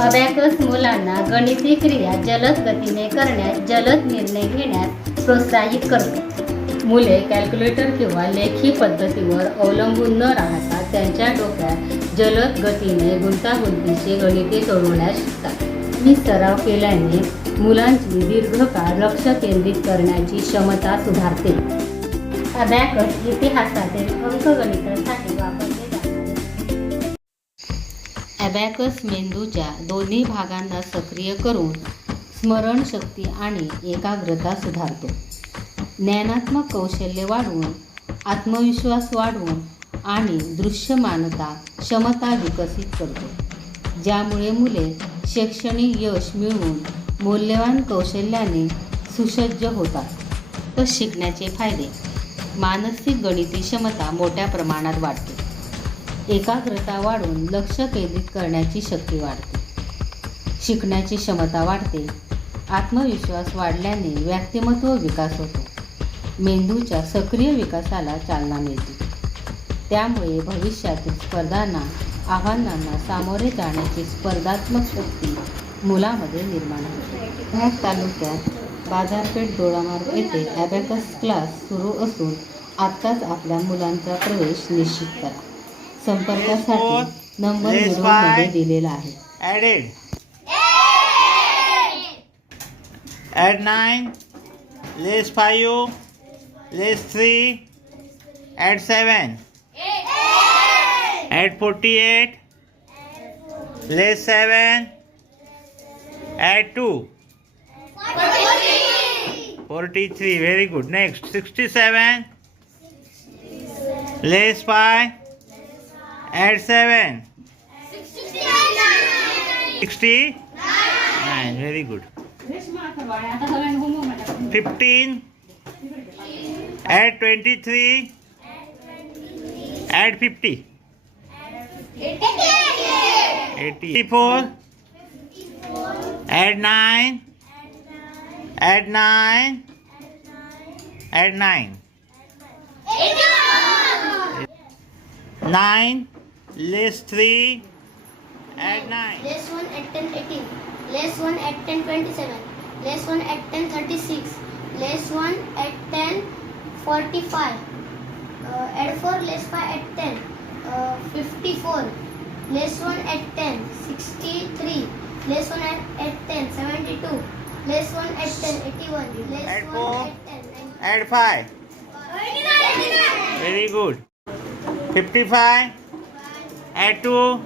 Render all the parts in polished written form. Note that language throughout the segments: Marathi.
अबॅकस मुलांना गणिती क्रिया जलद गतीने करण्यास, जलद निर्णय घेण्यास प्रोत्साहित करतो. मुले कॅल्क्युलेटर किंवा लेखी पद्धतीवर अवलंबून न राहता त्यांच्या डोक्यात जलद गतीने गुंतागुंतीचे गणिते सोडवण्यास शिकतात. मी सराव केल्याने मुलांची दीर्घकाळ लक्ष केंद्रित करण्याची क्षमता सुधारते. अबॅकस इतिहासातील अंकगणितासाठी वापरले जाते. अबॅकस मेंदूच्या दोन्ही भागांना सक्रिय करून स्मरणशक्ती आणि एकाग्रता सुधारतो. ज्ञानात्मक कौशल्य वाढवून, आत्मविश्वास वाढवून आणि दृश्यमानता क्षमता विकसित करतो, ज्यामुळे मुले शैक्षणिक यश मिळवून मौल्यवान कौशल्याने सुसज्ज होतात. तर शिकण्याचे फायदे: मानसिक गणिती क्षमता मोठ्या प्रमाणात वाढते. एकाग्रता वाढून लक्ष केंद्रित करण्याची शक्ती वाढते. शिकण्याची क्षमता वाढते. आत्मविश्वास वाढल्याने व्यक्तिमत्व विकास होतो. मेंदूच्या सक्रिय विकासाला चालना मिळते. त्यामुळे भविष्यातील स्पर्धांना, आव्हानांना सामोरे जाण्याची स्पर्धात्मक शक्ती मुलामध्ये निर्माण होते. ह्याच तालुक्यात बाजारपेठ दोडामार्ग येथे अबॅकस क्लास सुरू असून आत्ताच आपल्या मुलांचा प्रवेश निश्चित करा. संपर्कासाठी नंबर व्हिडिओमध्ये दिलेला आहे. Add 9, less 5, less 3, add 7, add 48, less 7, add 2, 43, very good. Next, 67, less 5, add 7, 69, very good. 15, add 23, add 50, 84, add 9, add 9, add 9, 9, less 3, add 9. Less 1 at 10 18. Less 1 at 10 27. Less 1 at 10 36. Less 1 at 10 45. Add 4 less 5 at 10 54. Less 1 at 10 63. Less 1 at 10 72. Less 1 at 10 81. Less Add 1 4. at 10 Add 5. 89. Very good. 55. Add 2.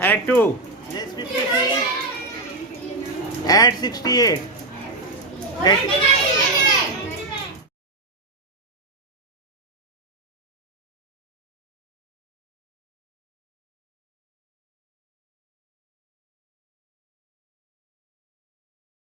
Add 2. Less 53. Add 68. Get